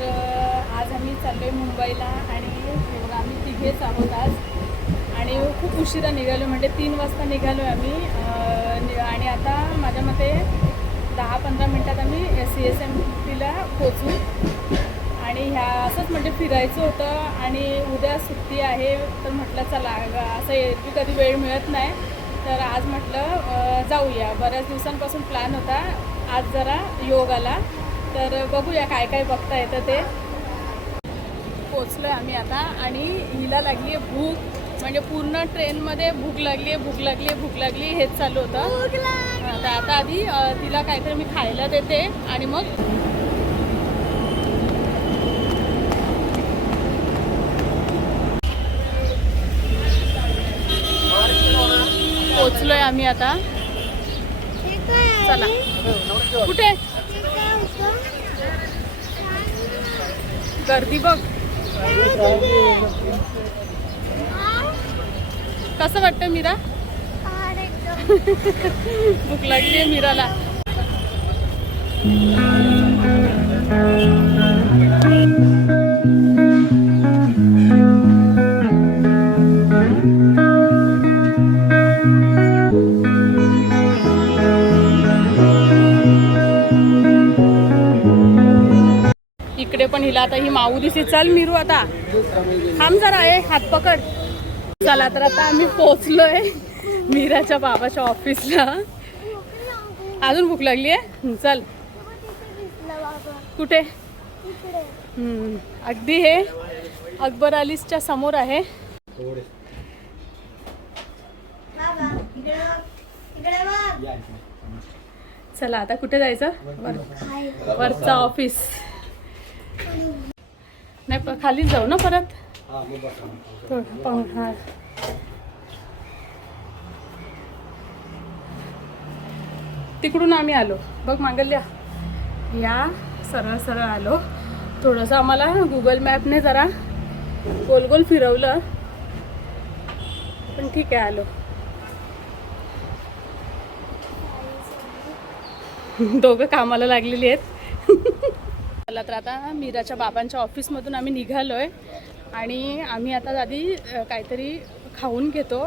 तर आज आम्ही चाललो आहे मुंबईला आणि आम्ही तिघेच आहोत आज. आणि खूप उशिरा निघालो म्हणजे तीन वाजता निघालो आहे आम्ही नि- आणि आता माझ्या मते दहा पंधरा मिनटात आम्ही सी एस एम टीला पोचू आणि ह्या असंच म्हणजे फिरायचं होतं आणि उद्या सुट्टी आहे तर म्हटलं चला ग- असं एरवी कधी वेळ मिळत नाही. तर आज म्हटलं जाऊया. बऱ्याच दिवसांपासून प्लॅन होता. आज जरा योग आला तर बघूया काय काय बघता येतं ते. पोचलो आहे आम्ही आता आणि हिला लागली आहे भूक. म्हणजे पूर्ण ट्रेनमध्ये भूक लागली आहे भूक लागली आहे भूक लागली हेच चालू होतं. तर आता आधी तिला काहीतरी मी खायला देते आणि मग पोचलोय आम्ही आता. चला. कुठे? गर्दी बघ. कसं वाटतं मीरा? भूक लागली आहे मीराला. इकडे पण हिला आता ही माऊ दिसी चल मिरू आता. थांब जरा आहे हात पकड. चला तर आता आम्ही पोचलोय मीराच्या बाबाच्या ऑफिसला. अजून भूक लागली आहे चल. कुठे? अगदी हे अकबर अलीसच्या समोर आहे. चला आता कुठे जायचं? वरचा वरचं ऑफिस. नाही प- खालीच जाऊ ना परत? थोडं पाहून हा. तिकडून आम्ही आलो. बघ मांगल्या. या सरळ सरळ आलो. थोडंसं आम्हाला गुगल मॅपने जरा गोल गोल फिरवलं. पण ठीक आहे आलो. दोघं कामाला लागलेली आहेत. मला तर आता मीराच्या बाबांच्या ऑफिसमधून आम्ही निघालो आहे आणि आम्ही आता आधी काहीतरी खाऊन घेतो.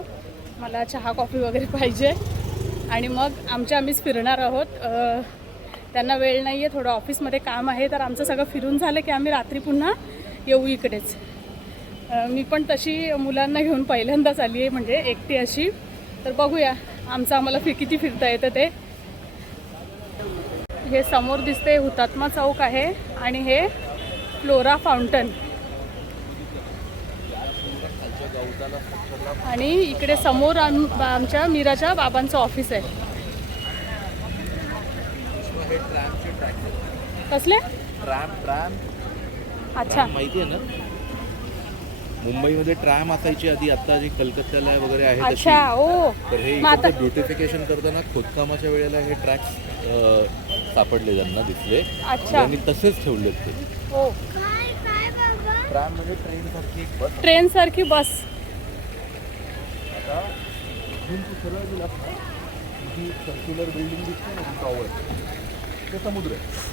मला चहा कॉफी वगैरे पाहिजे. आणि मग आमच्या आम्हीच फिरणार आहोत. त्यांना वेळ नाही आहे थोडं ऑफिसमध्ये काम आहे. तर आमचं सगळं फिरून झालं की आम्ही रात्री पुन्हा येऊ इकडेच. मी पण तशी मुलांना घेऊन पहिल्यांदाच आली आहे म्हणजे एकटी अशी. तर बघूया आमचं आम्हाला फि किती फिरता येतं ते. हे समोर दिसते हुतात्मा चौक आहे आणि हे फ्लोरा फाउंटन. आणि इकडे समोर आम आमच्या मीराच्या बाबांचं ऑफिस आहे. कसले? Tram tram. अच्छा. माहिती आहे ना? मुंबईमध्ये ट्रॅम असायची आधी आता जे कलकत्त्याला वगैरे आहे अच्छा ओ. तर हे ब्युटिफिकेशन करताना खोदकामाच्या वेळेला हे ट्रॅक्स सापडले त्यांना दिसले. अच्छा. त्यांनी तसेच ठेवलेत ते. हो. ट्रॅम म्हणजे ट्रेन सारखी एक बस. ट्रेन सारखी बस. आता इथून तू सरळ गेलास ना जी सर्क्युलर बिल्डिंग दिसते ना टॉवर ते समुद्र आहे.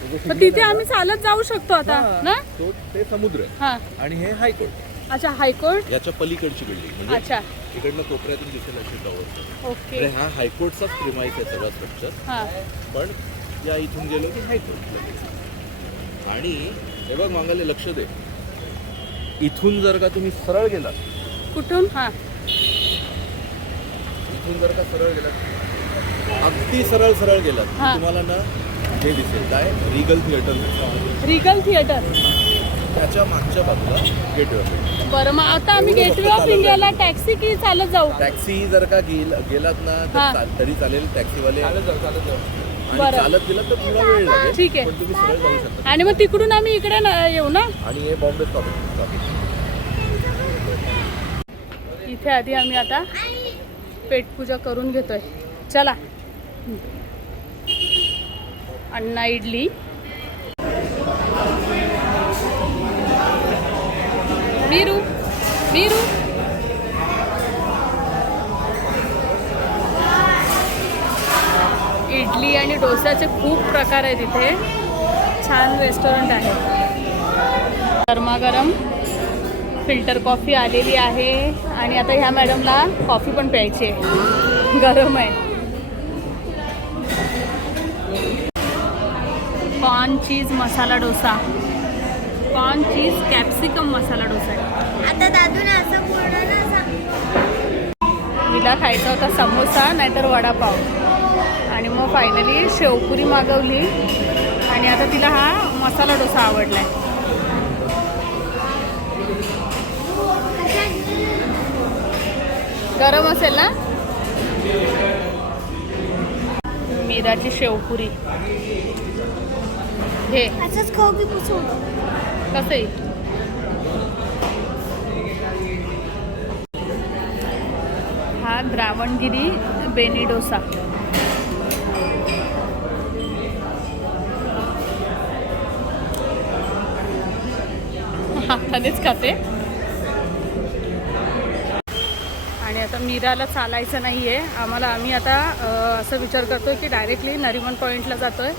तो जो मग तिथे आम्ही चालत जाऊ शकतो आता ना? तो ते समुद्र आहे. हा. आणि हे हायकोर्ट अच्छा हायकोर्ट याच्या पलीकडची बिल्डिंग म्हणजे अच्छा. इकडनं कोपऱ्यातून दिसेल असे टॉवर ओके. म्हणजे हा हायकोर्टचाच प्रिमाईस आहे सगळा स्ट्रक्चर हा. पण या इथून गेलो की हायकोर्ट. आणि हे बघ मागायला लक्ष दे. इथून जर का तुम्ही सरळ गेलात कुठून? हा. इथून जर का सरळ गेलात अगदी सरळ सरळ हा. तुम्हाला ना हे दिसेल. काय? रिगल थिएटर रिगल थिएटर त्याच्या मागच्या बाजूला गेटवे ऑफ बरं मग आता आम्ही एवढं गेटवे फक्त ऑफ चालत इंडियाला टॅक्सी की चालत जाऊ? टॅक्सी जर का गेल गेलात ना तर हा. चाल- तरी चालेल टॅक्सीवाले आणि बरं. चालत गेलात तर थोडा वेळ लागेल ठीक आहे. पण तुम्ही सरळ जाऊ शकता. आणि मग तिकडून आम्ही इकडे न- येऊ ना? आणि हे बॉम्बे इथे आधी आम्ही आता पेटपूजा करून घेतोय. चला. अण्णा इडली मीरू मीरू इडली आणि डोसाचे खूप प्रकार आहेत इथे. छान रेस्टॉरंट आहे. गरमागरम फिल्टर कॉफी आलेली आहे. आणि आता ह्या मॅडमला कॉफी पण प्यायची आहे. गरम आहे. Corn cheese masala dosa. Corn cheese capsicum masala dosa आहे. आता दादून असं पूर्ण ना असं. हिला खायचा होता समोसा नाहीतर वडापाव. आणि मग फायनली शेवपुरी मागवली. आणि आता तिला हा मसाला डोसा आवडला आहे गरम असेल ना? मीराची शेवपुरी. हे असंच खाऊ पुसून. कसं आहे हा द्रावणगिरी बेनी डोसा हातानेच खाते. आणि आता मीराला चालायचं नाही आहे आम्हाला आम्ही आता असं विचार करतो आहे की डायरेक्टली नरिमन पॉईंटला जातो आहे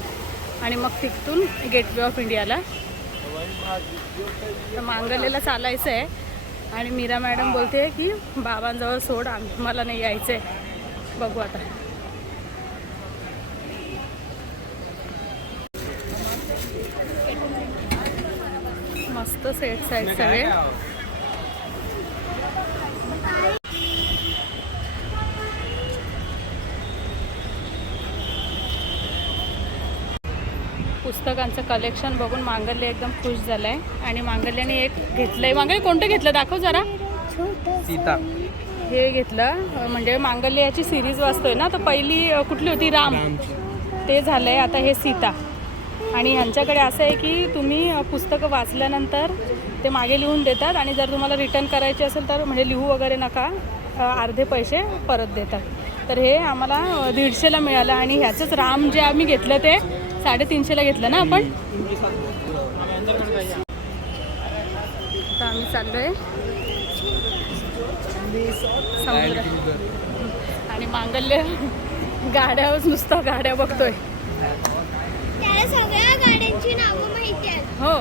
आणि मग तिथून गेटवे ऑफ इंडियाला तर मांगलेला चालायचं आहे आणि मीरा मॅडम बोलते की बाबांजवळ सोड मला नाही यायचं आहे बघू आता. मस्त सेट्स आहेत सगळे. पुस्तकांचं कलेक्शन बघून मांगल्य एकदम खुश झालं आहे आणि मांगल्याने एक घेतलं आहे मांगल्य कोणतं घेतलं? दाखव जरा. सीता. हे घेतलं. म्हणजे मांगल्य याची सिरीज वाचतोय ना तर पहिली कुठली होती? राम. ते झालं आहे आता हे सीता. आणि ह्यांच्याकडे असं आहे की तुम्ही पुस्तकं वाचल्यानंतर ते मागे लिहून देतात आणि जर तुम्हाला रिटर्न करायचे असेल तर म्हणजे लिहू वगैरे नका. अर्धे पैसे परत देतात. तर हे आम्हाला दीडशेला मिळालं आणि ह्याचंच राम जे आम्ही घेतलं ते साडेतीनशेला घेतलं ना आपण? आता आम्ही चाललो आहे समुद्र. आणि मांगल्य गाड्यावर नुसतं गाड्या बघतोय. त्याला सगळ्या गाड्यांची नावं माहिती आहेत. हो.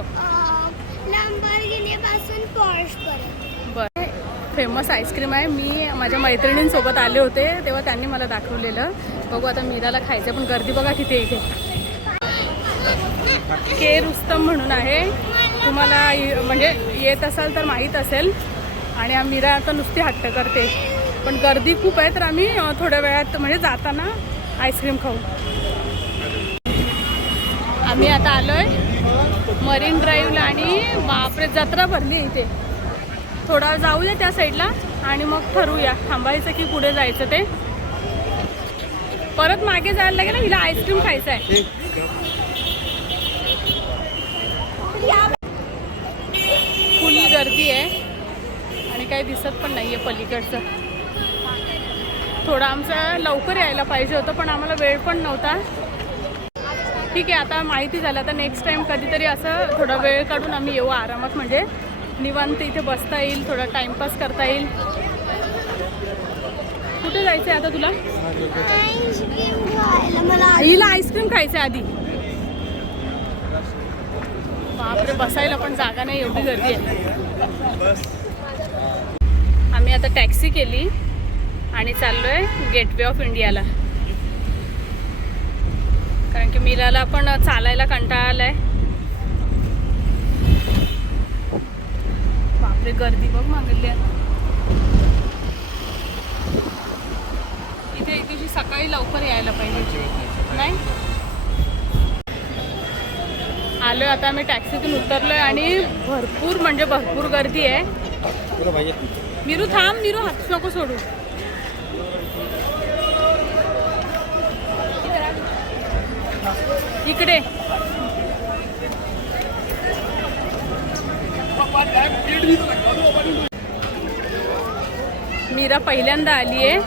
लंबरगिनी पासून पॉर्श पर्यंत. बर. फेमस आईस्क्रीम आहे. मी माझ्या मैत्रिणींसोबत आले होते तेव्हा त्यांनी मला दाखवलेलं. बघू आता मीराला खायचं पण गर्दी बघा किती आहे इथे. के रुस्तम म्हणून आहे. तुम्हाला म्हणजे येत असाल तर माहीत असेल. आणि आम्ही मीरा आता नुसती हट्ट करते. पण गर्दी खूप आहे तर आम्ही थोड्या वेळात म्हणजे जाताना आईस्क्रीम खाऊ. आम्ही आता आलोय मरीन ड्राईव्हला आणि बापरे जत्रा भरली इथे. थोडा जाऊया त्या साईडला आणि मग ठरवूया थांबायचं की पुढे जायचं ते. परत मागे जायला लागेल ना हिला आईस्क्रीम खायचं आहे फुल गर्दी आहे. आणि काही दिसत पण नाही आहे पलीकडचं. थोडं आमचं लवकर यायला पाहिजे होतं पण आम्हाला वेळ पण नव्हता. ठीक आहे आता माहिती झालं. आता नेक्स्ट टाईम कधीतरी असं थोडा वेळ काढून आम्ही येऊ आरामात. म्हणजे निवांत इथे बसता येईल थोडा टाइमपास करता येईल. कुठे जायचं आहे आता तुला? हिला आईस्क्रीम खायचं आहे आधी. बापरे बसायला पण जागा नाही एवढी गर्दी आहे. आम्ही आता टॅक्सी केली आणि चाललोय गेटवे ऑफ इंडियाला. कारण की मिलाला पण चालायला कंटाळा आलाय. बापरे गर्दी बघ मागली इथे एक दिवशी सकाळी लवकर यायला पाहिजे. नाही? आलोय आता आम्ही टॅक्सीतून उतरलोय आणि भरपूर म्हणजे भरपूर गर्दी आहे. मिरू थांब मिरू हात नको सोडू. इकडे. मीरा पहिल्यांदा आली आहे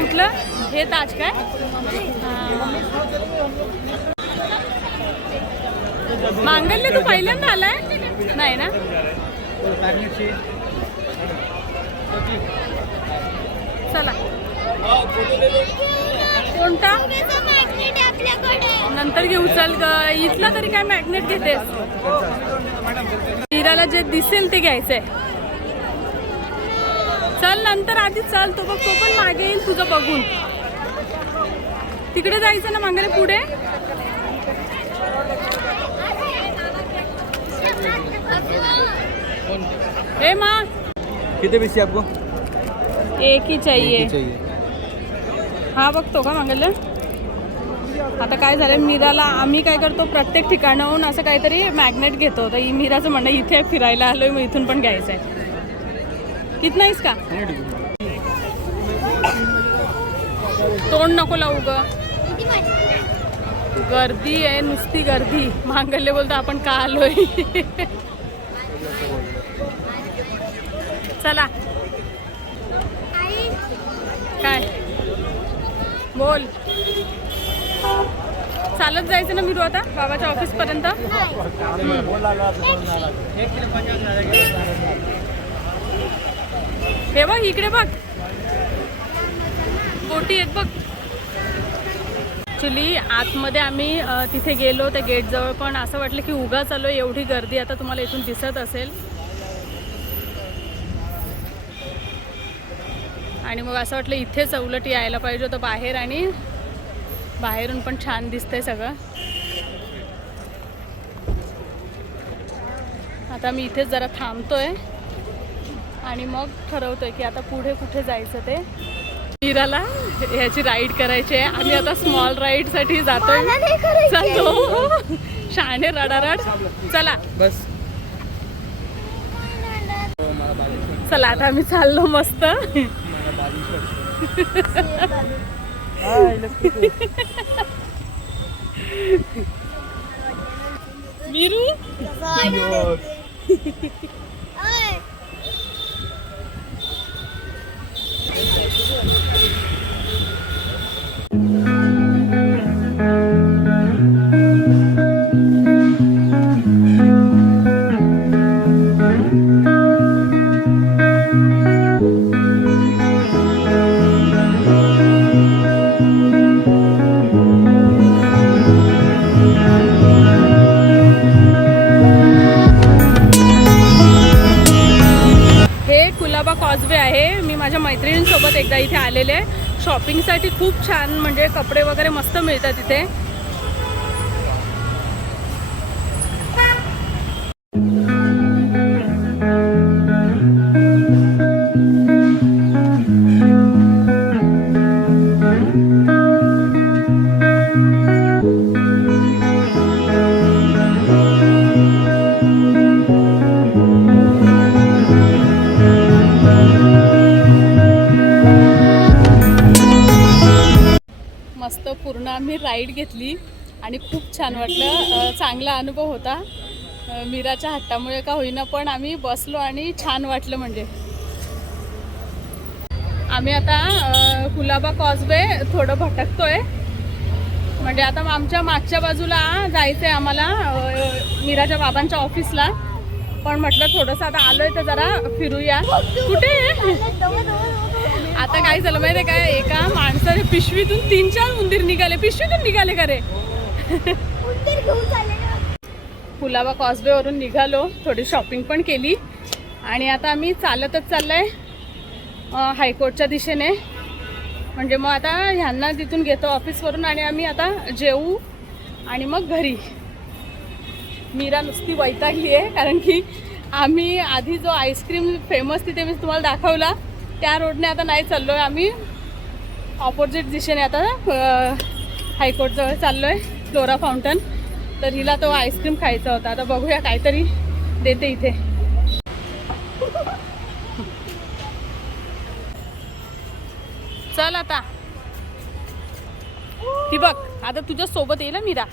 कुठलं? हे ताज काय? मांगल्य तू पहिल्यांदा आलाय? नाही ना? चला. कोणता? नंतर घेऊ चल ग. इथला तरी काय मॅग्नेट घेतेस? हिराला जे दिसेल ते घ्यायचंय. चल नंतर आधी चल तो बघ तो पण मागे येईल तुझं बघून. तिकडे जायचं ना मागे पुढे? हे मा. किती पीस आपको? एक ही चाहिए. हा बघतो का मागलं? आता काय झालं मीराला आम्ही काय करतो प्रत्येक ठिकाणाहून असं काहीतरी मॅग्नेट घेतो. तर ही मीराचं म्हणणं इथे फिरायला आलोय मग इथून पण घ्यायचं आहे कित नाहीस का तोंड नको लावू ग? गर्दी आहे नुसती गर्दी. मांगल्य बोलतो आपण का आलोय? चला. काय? बोल. चालत जायचं ना मिरू आता? बाबाच्या ऑफिस पर्यंत हे बघ इकडे बघ. बोटी आहेत बघ. ॲक्च्युली आतमध्ये आम्ही तिथे गेलो त्या गेटजवळ पण असं वाटलं की उगा चालू एवढी गर्दी आता तुम्हाला इथून दिसत असेल. आणि मग असं वाटलं इथेच उलट यायला पाहिजे होतं बाहेर आणि बाहेरून पण छान दिसतंय सगळं. आता मी इथेच जरा थांबतोय आणि मग ठरवतोय की आता पुढे कुठे जायचं ते. मीराला ह्याची राईड करायची आहे. आम्ही आता स्मॉल राईडसाठी करायची चालतो शहाणे रडारड. चला. बस. चला आता आम्ही चाललो मस्त. मीरू खूप छान म्हणजे कपडे वगैरे मस्त मिळतात तिथे मस्त पूर्ण आम्ही राईड घेतली आणि खूप छान वाटलं. चांगला अनुभव होता. मीराच्या हट्टामुळे का होईना पण आम्ही बसलो आणि छान वाटलं म्हणजे. आम्ही आता कुलाबा कॉजवे थोडं भटकतोय. म्हणजे आता आमच्या मागच्या बाजूला जायचं आहे आम्हाला मीराच्या बाबांच्या ऑफिसला. पण म्हटलं थोडंसं आता आलोय तर जरा फिरूया. कुठे आता काय झालं माहिती आहे काय? एका माणसाने पिशवीतून तीन चार उंदीर निघाले. पिशवीतून निघाले का रे. कुलाबा कॉसवेवरून निघालो. थोडी शॉपिंग पण केली. आणि आता आम्ही चालतच चाललो आहे हायकोर्टच्या दिशेने. म्हणजे मग आता ह्यांना तिथून घेतो ऑफिसवरून आणि आम्ही आता जेवू आणि मग घरी. मीरा नुसती वैतागली आहे कारण की आम्ही आधी जो आईस्क्रीम फेमस तिथे मी तुम्हाला दाखवला त्या रोडने आता नाही चाललो आहे आम्ही. ऑपोजिट दिशेने आता हायकोर्टजवळ चाललो आहे फ्लोरा फाउंटन तर हिला तो आईस्क्रीम खायचा होता. आता बघूया काहीतरी देते इथे. चल आता. ती बघ आता तुझ्या सोबत येईल मीरा.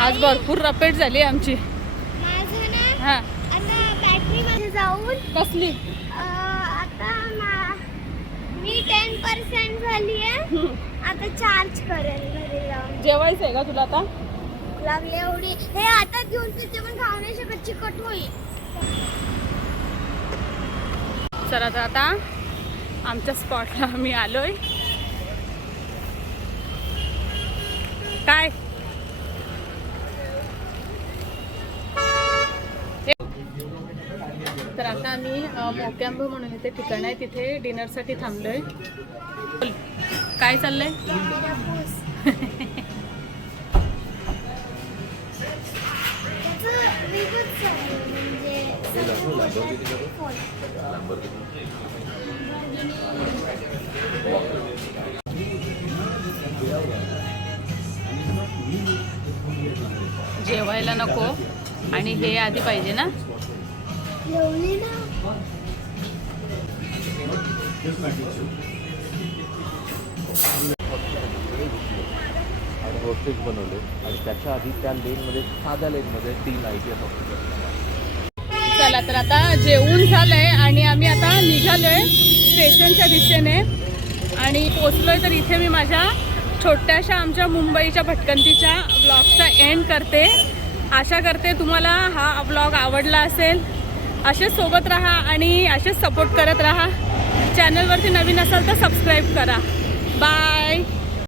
आज भरपूर रपेट झाली आमची. हा. जाऊन? कसली? आता मी टेन पर्सेंट झाली आहे आता चार्ज करेल घरी जेवायचं आहे का तुला आता? लागले एवढी. हे आता घेऊन ते जेवण खाऊ नाही कट होईल. चला तर आता आमच्या स्पॉटला आम्ही आलोय. काय? मोक्यांब म्हणून इथे ठिकाण आहे. तिथे डिनरसाठी थांबलोय. आहे काय चाललंय? आहे, जेवायला नको. आणि हे आधी पाहिजे ना? जेवली ना. आणि हॉस्टेल्स बनवले आणि त्याच्या आधी त्या लेनमध्ये साध्या लेनमध्ये तीन आय टी एस ऑफिसर चला तर आता जेवून झालंय आणि आम्ही आता निघालोय स्टेशनच्या दिशेने. आणि पोचलोय तर इथे मी माझ्या छोट्याशा आमच्या मुंबईच्या भटकंतीच्या ब्लॉगचा एंड करते. आशा करते तुम्हाला हा ब्लॉग आवडला असेल. असेच सोबत राहा आणि असेच सपोर्ट करत राहा. चॅनलवरती नवीन असाल तर सबस्क्राईब करा. बाय